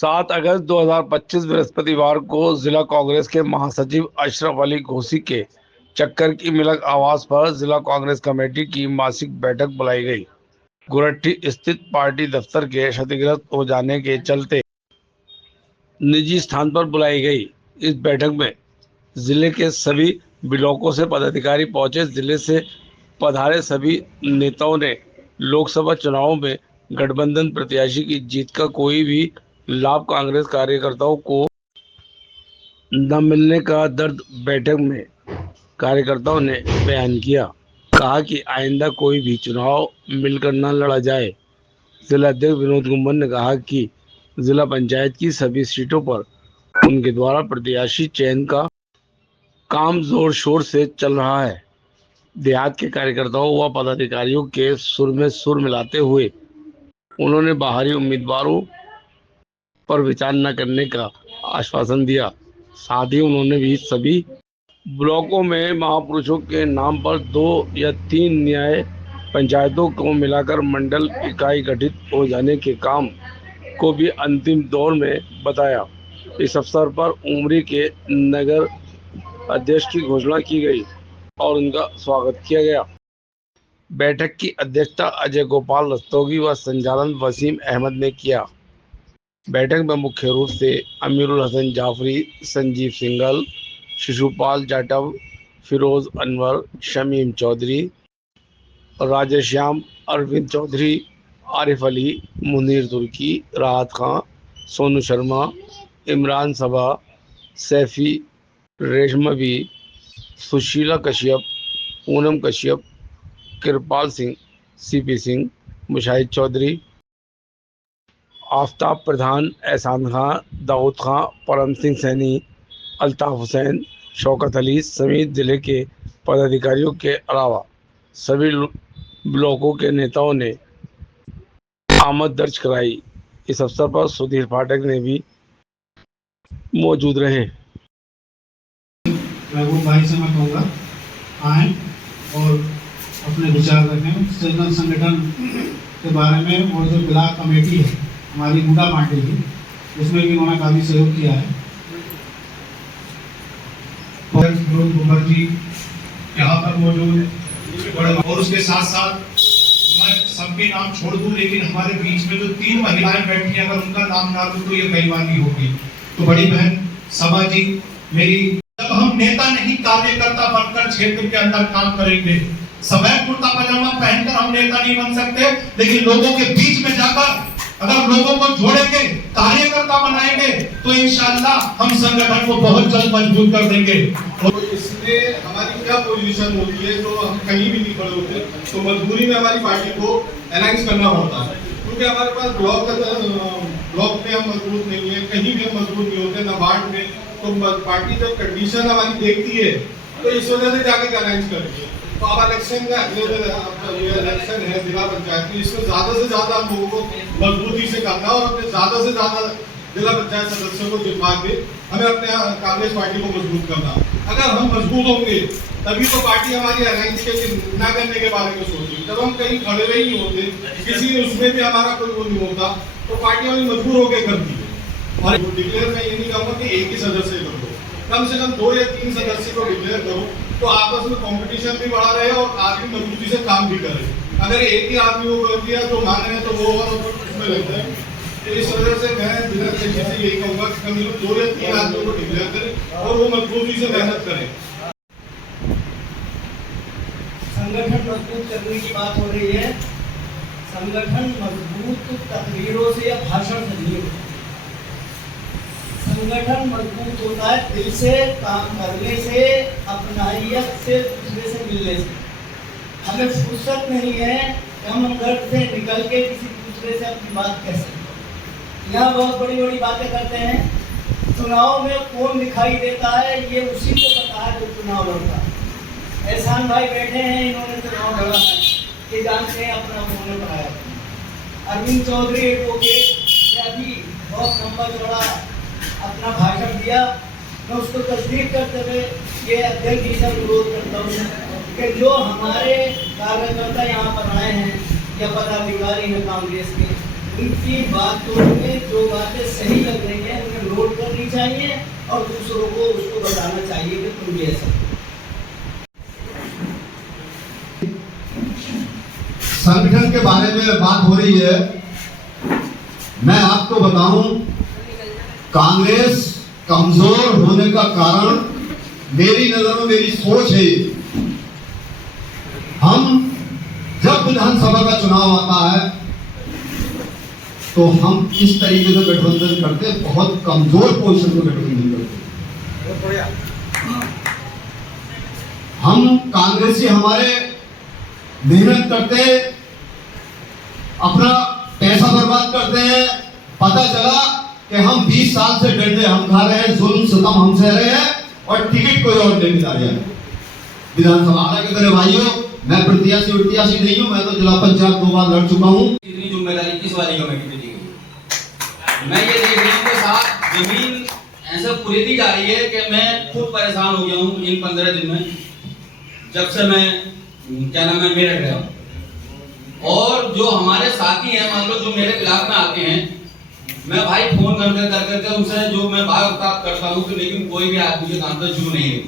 7 अगस्त 2025 बृहस्पतिवार को जिला कांग्रेस के महासचिव अशरफ अली घोसी के चक्कर की मिलक आवास पर जिला कांग्रेस कमेटी की मासिक बैठक बुलाई गई। गुरट्ठी स्थित पार्टी दफ्तर के क्षतिग्रस्त हो जाने के चलते निजी स्थान पर बुलाई गई। इस बैठक में जिले के सभी ब्लॉकों से पदाधिकारी पहुंचे। जिले से पधारे सभी नेताओं ने लोकसभा चुनाव में गठबंधन प्रत्याशी की जीत का कोई भी लाभ कांग्रेस कार्यकर्ताओं को न मिलने का दर्द बैठक में कार्यकर्ताओं ने बयान किया। कहा कि आइंदा कोई भी चुनाव मिलकर न लड़ा जाए। जिला अध्यक्ष विनोद गुम्बन ने कहा कि जिला पंचायत की सभी सीटों पर उनके द्वारा प्रत्याशी चयन का काम जोर शोर से चल रहा है। देहात के कार्यकर्ताओं व पदाधिकारियों के सुर में सुर मिलाते हुए उन्होंने बाहरी उम्मीदवारों पर विचार न करने का आश्वासन दिया। साथ ही उन्होंने भी सभी ब्लॉकों में महापुरुषों के नाम पर 2 या 3 न्याय पंचायतों को मिलाकर मंडल इकाई गठित हो जाने के काम को भी अंतिम दौर में बताया। इस अवसर पर उमरी के नगर अध्यक्ष की घोषणा की गई और उनका स्वागत किया गया। बैठक की अध्यक्षता अजय गोपाल रस्तोगी व संचालन वसीम अहमद ने किया। बैठक में मुख्य रूप से अमीरुल हसन जाफरी, संजीव सिंघल, शिशुपाल जाटव, फिरोज अनवर, शमीम चौधरी, राजेश्याम, अरविंद चौधरी, आरिफ अली, मुनीर तुर्की, राहत खां, सोनू शर्मा, इमरान सबा, सैफी, रेशमवी, सुशीला कश्यप, पूनम कश्यप, कृपाल सिंह, सीपी सिंह, मुशाहिद चौधरी, आफ्ताब प्रधान, एहसान खां, दाऊद खां, परम सिंह सैनी, अल्ताफ हुसैन, शौकत अली समेत जिले के पदाधिकारियों के अलावा सभी ब्लॉकों के नेताओं ने आमद दर्ज कराई। इस अवसर पर सुधीर पाठक ने भी मौजूद रहे। महबूब भाई से मैं कहूँगा आए और अपने विचार रखें जनरल संगठन के बारे में। और जो ब्लॉक कमेटी है हमारी बूढ़ा माटी की, उसमें भी उन्होंने काफ़ी सहयोग किया है। विनोद जी यहाँ पर मौजूद और उसके साथ साथ मैं सबके नाम छोड़ दूं, लेकिन हमारे बीच में जो 3 महिलाएं बैठी हैं, अगर उनका नाम ना लूं तो ये बेईमानी होगी। तो बड़ी बहन सभा जी मेरी, जब हम नेता नहीं कार्यकर्ता बनकर क्षेत्र के अंदर काम करेंगे, सफेद कुर्ता पजामा पहनकर हम नेता नहीं बन सकते, लेकिन लोगों के बीच में जाकर अगर लोगों को जोड़ेंगे, कार्यकर्ता बनाएंगे, तो इंशाअल्लाह हम संगठन को बहुत जल्द मजबूत कर देंगे। तो इसमें हमारी क्या पोजीशन होती है, तो हम कहीं भी नहीं खड़े होते, तो मजबूरी में हमारी पार्टी को अलायंस करना पड़ता है, क्योंकि हमारे पास ब्लॉक में हम मजबूत नहीं है, कहीं भी हम मजबूत नहीं होते, न वार्ड में। तो पार्टी जब कंडीशन हमारी देखती है तो इस वजह से जाके अलायंस करती है। तो अब इलेक्शन का इलेक्शन है जिला पंचायत की, इसमें ज्यादा से ज्यादा हम लोगों को मजबूती से करना और अपने ज्यादा से ज्यादा जिला पंचायत सदस्यों को जितवा के हमें अपने कांग्रेस पार्टी को मजबूत करना। अगर हम मजबूत होंगे तभी तो पार्टी हमारी अलायंस के न करने के बारे में सोचेगी। जब हम कहीं खड़े हुए ही होते, किसी उसमें भी हमारा कोई वो नहीं होता, तो पार्टी हमें मजबूर होकर करती है। और डिक्लेयर मैं ये नहीं कहूँगा कि एक ही सदस्य करो, कम से कम 2 या 3 सदस्य को डिक्लेयर करो, तो आपस में कंपटीशन भी बढ़ा रहे और आदमी मजबूती से काम भी करे। अगर एक ही आदमी वो कर दिया तो मान रहे तो वो और उसमें लगता है। तो इस वजह से मैं जिला से यही कहूँगा कि कम से कम 2 या 3 आदमियों को डिक्लेयर करें और वो मजबूती से मेहनत करें। संगठन मजबूत करने की बात हो रही है। संगठन मजबूत तकरीरों से या भाषण से नहीं होता। संगठन मजबूत होता है दिल से, काम करने से, अपनाइयत से, दूसरे से मिलने से। हमें फुर्सत नहीं है कि हम घर से निकल के किसी दूसरे से अपनी बात कह सकते। यहाँ बहुत बड़ी बड़ी बातें करते हैं। चुनाव में कौन दिखाई देता है ये उसी को पता है जो चुनाव लड़ता है। एहसान भाई बैठे हैं, इन्होंने चुनाव लड़ा है, ये जानते हैं अपना उन्होंने बनाया। अरविंद चौधरी एडवोकेट ने अभी बहुत लंबा चौड़ा अपना भाषण दिया। मैं उसको तस्दीक करते हुए ये अध्यक्ष जी से अनुरोध करता हूँ कि जो हमारे कार्यकर्ता यहाँ पर आए हैं या पदाधिकारी हैं कांग्रेस के, इनकी बातों में जो बातें सही लग रही हैं उन्हें नोट करनी चाहिए और दूसरों को उसको बताना चाहिए कि तुम भी ऐसा। संगठन के बारे में बात हो रही है। मैं आपको बताऊं, कांग्रेस कमजोर होने का कारण मेरी नजर में मेरी सोच है। हम जब विधानसभा का चुनाव आता है तो हम इस तरीके से गठबंधन करते, बहुत कमजोर पोजीशन में गठबंधन करते। हम कांग्रेसी हमारे मेहनत करते, अपना पैसा बर्बाद करते हैं। पता चला कि हम 20 साल से डरते, हम खा रहे हैं जुल्म सितम, हम सह रहे हैं और टिकट कोई और नहीं मिला रहा है विधानसभा। हालांकि मेरे भाइयों, मैं प्रत्याशी नहीं हूं, मैं तो जिला पंचायत 2 बार लड़ चुका हूं। इतनी जिम्मेदारी किस वाली कमेटी पे दी गई? मैं ये देख रहा हूं कि साथ जमीन ऐसे खुरीदी जा रही है कि मैं खुद परेशान हो गया हूं इन 15 दिन में, जब से मैं क्या नाम है मेरठ गया हूं। और जो हमारे साथी हैं, मान लो जो मेरे खिलाफ में आते हैं, मैं भाई फोन करके उनसे जो मैं बात करता हूं कि लेकिन कोई भी आदमी के काम पे जू नहीं है।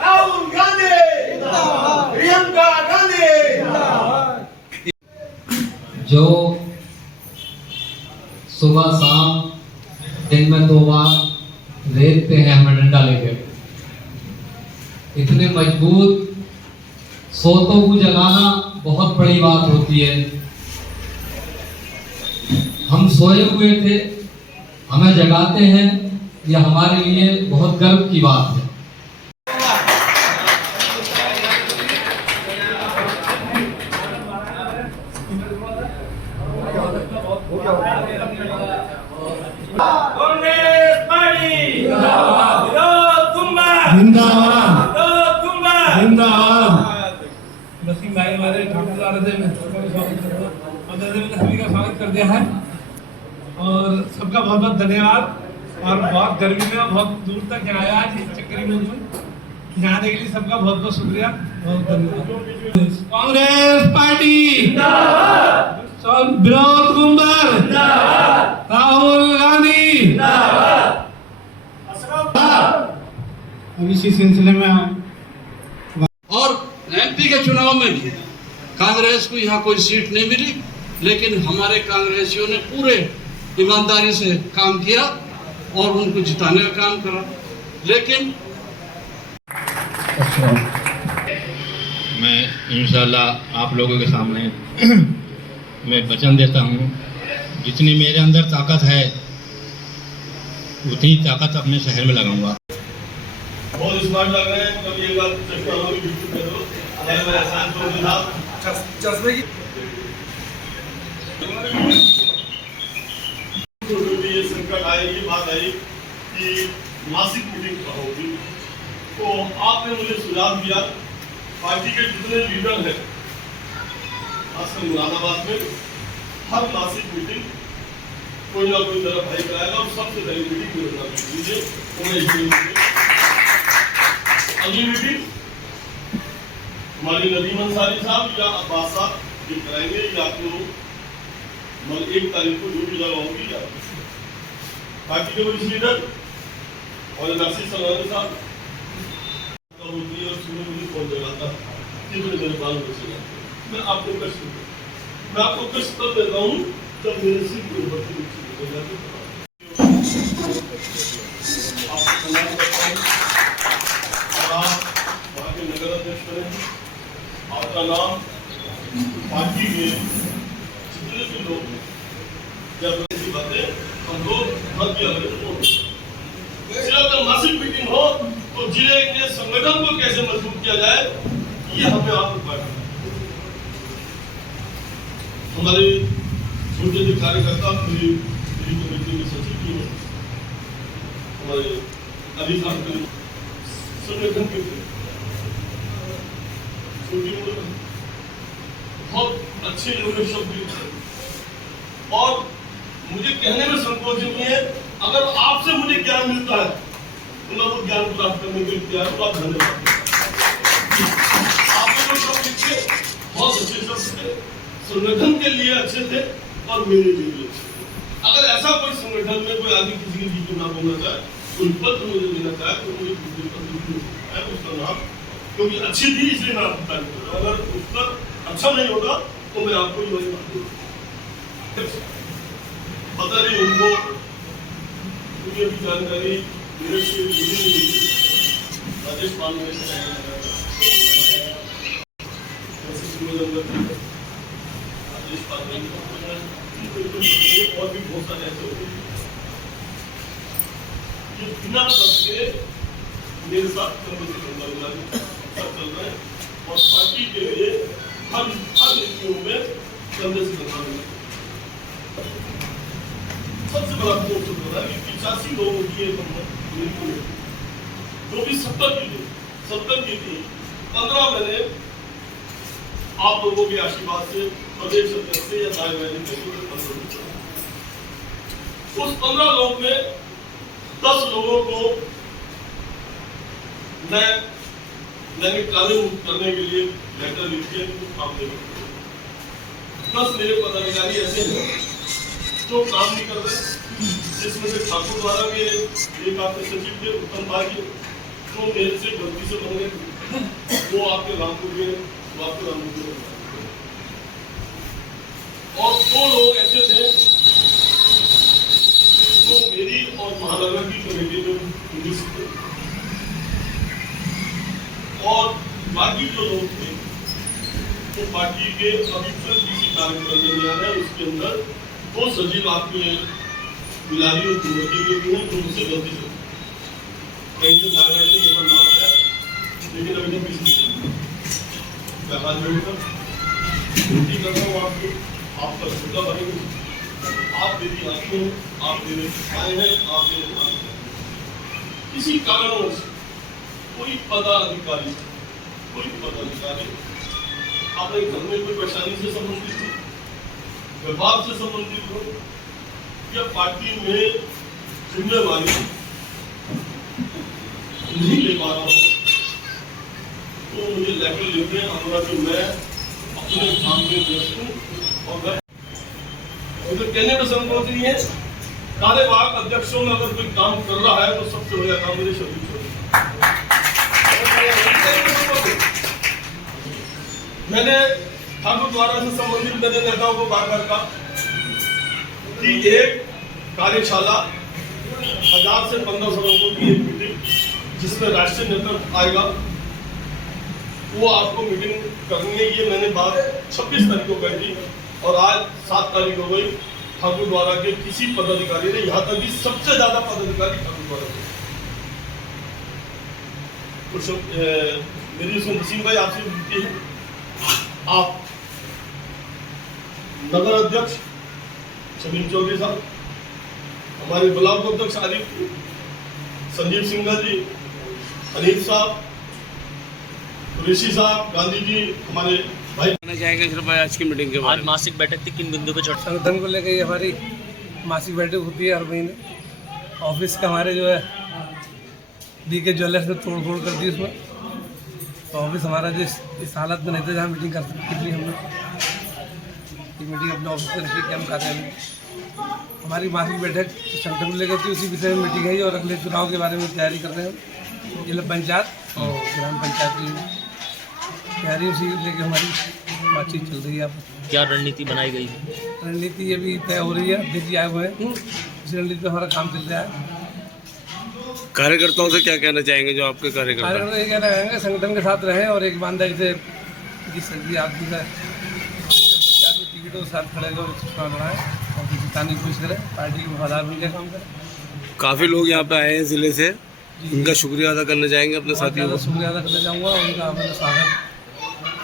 राहुल गांधी जिंदाबाद, प्रियंका गांधी जिंदाबाद। जो सुबह शाम दिन में 2 बार रेतते हैं हमें डंडा लेकर, इतने मजबूत सोतों को जगाना बहुत बड़ी बात होती है। हम सोए हुए थे, हमें जगाते हैं, यह हमारे लिए बहुत गर्व की बात है। नसीम भाई हमारे ठाकुर आ रहे थे, सभी का स्वागत कर दिया है और सबका बहुत बहुत धन्यवाद। और बहुत गर्मी में बहुत दूर तक आया आज इस चक्करी में यहाँ आने के लिए सबका बहुत बहुत शुक्रिया, बहुत धन्यवाद। कांग्रेस पार्टी विनोद कुंवर, राहुल गांधी। अब इसी सिलसिले में और एमपी के चुनाव में भी कांग्रेस को यहाँ कोई सीट नहीं मिली, लेकिन हमारे कांग्रेसियों ने पूरे ईमानदारी से काम किया और उनको जिताने का काम करा। लेकिन मैं इंशाल्लाह आप लोगों के सामने मैं वचन देता हूँ, जितनी मेरे अंदर ताकत है उतनी ताकत अपने शहर में लगाऊंगा। बहुत स्मार्ट लग रहे हैं, कभी एक बार चश्मा हो यूट्यूब पे दो, अगर मेरा एहसान तो था चश्मे की ये संकट आई, ये बात आई कि मासिक मीटिंग होगी, तो आपने मुझे सुझाव दिया पार्टी के जितने लीडर हैं खासकर मुरादाबाद में हर मासिक मीटिंग कोई ना कोई तरफ भाई कराएगा और सबसे पहली मीटिंग लीजिए। अगली मीटिंग हमारी नदीम अंसारी साहब या अब्बास साहब ये कराएंगे, या तो 1 तारीख को जो भी जगह होगी, या पार्टी के वरिष्ठ लीडर और नासिर सलानी साहब होती है और सुबह मुझे फोन लगाता कि मेरे बाल बचे जाते। मैं आपको कष्ट तब देता हूँ जब मेरे सिर के ऊपर से निकल जाते। वहाँ के नगर अध्यक्ष बने, आपका नाम पार्टी में जितने भी लोग जब ऐसी बातें हम लोग मत किया जब मासिक मीटिंग हो तो जिले के संगठन को कैसे मजबूत किया जाए, ये हमें आप हमारे छोटे जो कार्यकर्ता मेरी कमेटी में सचिव की है, हमारे अधिकारी संगठन के छोटी उम्र में बहुत अच्छे इन्होंने शब्द और मुझे कहने में संकोच नहीं है। अगर आपसे मुझे ज्ञान मिलता है तो मैं वो ज्ञान प्राप्त करने के लिए तैयार हूँ। आप धन्यवाद। आपने जो शब्द लिखे बहुत अच्छे शब्द थे, संगठन के लिए अच्छे थे और मेरे लिए। अगर ऐसा कोई संगठन में कोई आदमी किसी की जीत ना बोलना चाहे, कोई पत्र मुझे देना चाहे तो मुझे है उसका नाम, क्योंकि अच्छी थी इसलिए नाम पता नहीं। अगर उसका अच्छा नहीं होगा तो मैं आपको वही बात दूँ। पता नहीं उनको मुझे भी जानकारी मेरे से मिली राजेश पाल में राजेश पाल और भी बहुत सारे ऐसे होते हैं ये बिना सबके मेरे साथ चल रहे हैं और पार्टी के लिए हर नीतियों में कंधे से कंधा मिला। सबसे बड़ा फोर्स हो रहा है कि 85 लोगों की जो भी 70 की थी 15 मैंने आप लोगों के आशीर्वाद से प्रदेश अध्यक्ष से या दायित्व उस 15 लोगों में 10 लोगों को मैं कानून करने के लिए लेटर लिख के काम दे 10 मेरे पदाधिकारी ऐसे हैं जो काम नहीं कर रहे, जिसमें से ठाकुर द्वारा के एक आपके सचिव थे उत्तम भागी जो मेरे से गलती से बन गए, वो आपके रामपुर के और 2 लोग ऐसे थे जो मेरी और महानगर की कमेटी में मिनिस्टर थे और बाकी जो लोग थे वो पार्टी के अभी तक किसी कार्यक्रम में नहीं आ रहे। उसके अंदर 2 सचिव आपके बिलारी और कुंवती के भी हैं जो उनसे गलती से कहीं से भाग रहे थे, मेरा नाम आया लेकिन अभी तक किसी विनती करता हूँ आपको, आपका सुविधा बनेगी। आप मेरी आंखें हैं, आप मेरे भाई हैं, आप मेरे भाई हैं। किसी कारणवश कोई पदाधिकारी अपने घर में कोई परेशानी से संबंधित हो, व्यवहार से संबंधित हो या पार्टी में जिम्मेवारी नहीं ले पा रहा हो तो मुझे लेटर लिखने आऊंगा कि मैं अपने काम में व्यस्त हूँ। और मुझे कहने में संकोच नहीं है, कार्यवाहक अध्यक्षों में अगर कोई काम कर रहा है तो सबसे बड़ा काम मेरे शरीर से। मैंने ठाकुर द्वारा से संबंधित मेरे नेताओं को बार-बार कहा कि एक कार्यशाला 1000 से 1500 लोगों की एक मीटिंग जिसमें राष्ट्रीय नेतृत्व आएगा वो आपको मीटिंग करनी है। ये मैंने बात 26 तारीख को कही थी और आज 7 तारीख हो गई। ठाकुर द्वारा के किसी पदाधिकारी ने, यहाँ तक कि सबसे ज्यादा पदाधिकारी ठाकुर द्वारा के मेरी उसमें नसीम भाई आपसे विनती है, आप नगर अध्यक्ष सलीम चौधरी साहब, हमारे ब्लॉक अध्यक्ष आरिफ संजीव सिंघल जी, अनिल साहब, ऋषि साहब, गांधी जी, हमारे भाई जाएंगे सिर्फ आज की मीटिंग के बाद। आज मासिक बैठक थी, किन बिंदु पे संगठन को लेकर हमारी मासिक बैठक होती है हर महीने। ऑफिस का हमारे जो है बीके ज्वेलर्स ने तोड़ फोड़ कर दी उसमें, तो ऑफिस हमारा जो इस हालत में नहीं था जहाँ मीटिंग कर सकते, इसलिए हमने मीटिंग अपने ऑफिस में रखी कैंप कार्यालय में। हमारी मासिक बैठक संगठन को लेकर थी, उसी विषय में मीटिंग है और अगले चुनाव के बारे में तैयारी कर रहे हैं। जिला पंचायत और ग्राम पंचायत की तैयारी उसी लेके हमारी बातचीत चल रही है। आप क्या रणनीति बनाई गई? रणनीति अभी तय हो रही है, अध्यक्ष जी आए हुए हैं, इस रणनीति पर हमारा काम चल रहा है। कार्यकर्ताओं से क्या कहना चाहेंगे जो आपके कार्यकर्ता? ये कहना चाहेंगे संगठन के साथ रहें और एक ईमानदारी से किसी आदमी का टिकट के साथ खड़े होकर चुनाव लड़ाएं और जिताने की कोशिश करें, पार्टी के वफादार बनकर काम करें। काफ़ी लोग यहाँ पे आए हैं जिले से, उनका शुक्रिया अदा करना चाहेंगे अपने साथियों को? शुक्रिया अदा करना चाहूँगा, उनका अपना स्वागत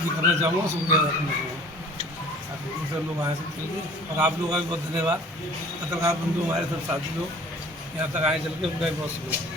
भी करना चाहूँगा, शुक्रिया अदा करना चाहूँगा। दूसरे लोग आए सब चल के और आप लोगों का भी बहुत धन्यवाद। पत्रकार बंधु हमारे सब साथी लोग यहाँ तक आए चल के, उनका भी बहुत शुक्रिया।